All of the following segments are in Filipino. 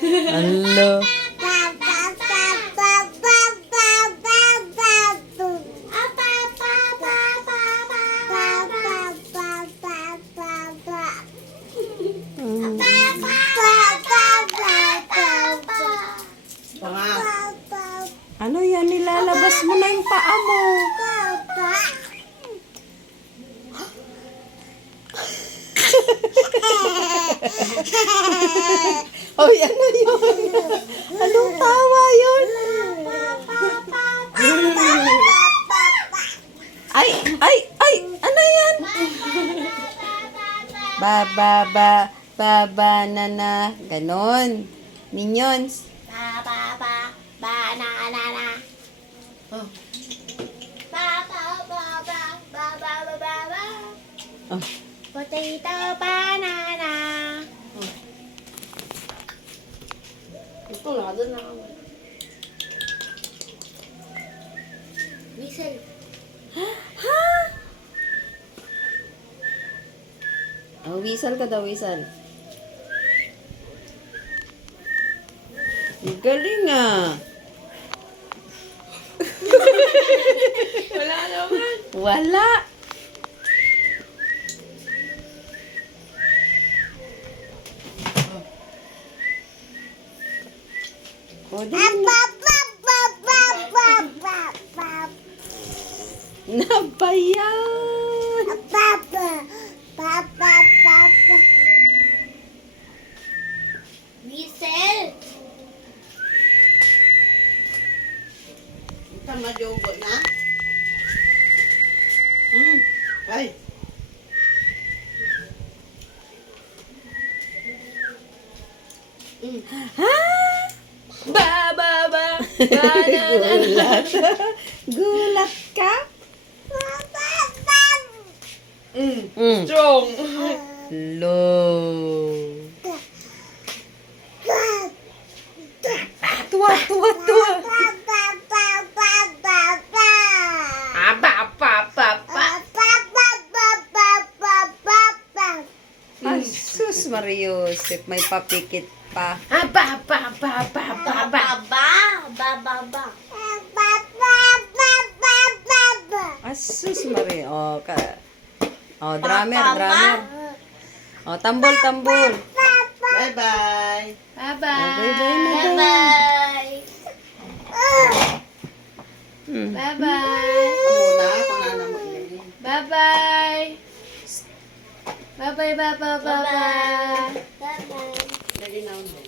Hello. Ano yan? Nilalabas mo na yung paa mo. Oy, ano yun? Anong tawa yun? Ay, ay, ay! Ano yan? Banana. Ganon. Minions. Banana. Oh. Oh. Potato, banana. Ito nga, doon na ako. Whistle. Ha? Oh, whistle ka daw, whistle. Ang galing ah. Wala naman. Wala. Oh, nabayan. Whistle. Ito madugo na. Ay. Ha? Gulat. Gulat ka? Strong. Low. Tuwa. Sus, Mariusip, may papikit pa. Asus, Mario. Oh, drummer. Oh, tambol. Bye-bye. Bye-bye na daw. Bye-bye. Muna, kung ano mo ilagay. Bye-bye. Lagay na ulit.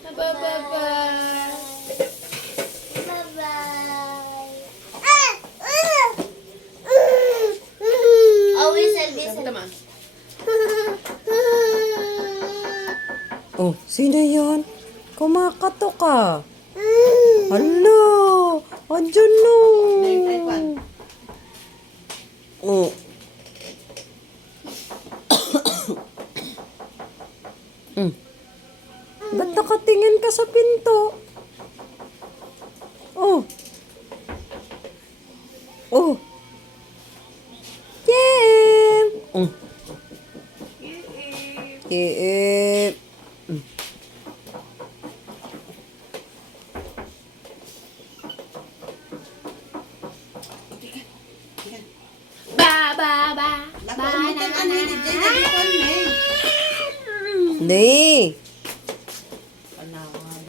Tama. Oh, sino yun? Kumakato ka. Hala! Andyan no! Oh. Ba't nakatingin ka sa pinto? Oh. Kim! Kim! Banana. Hindi.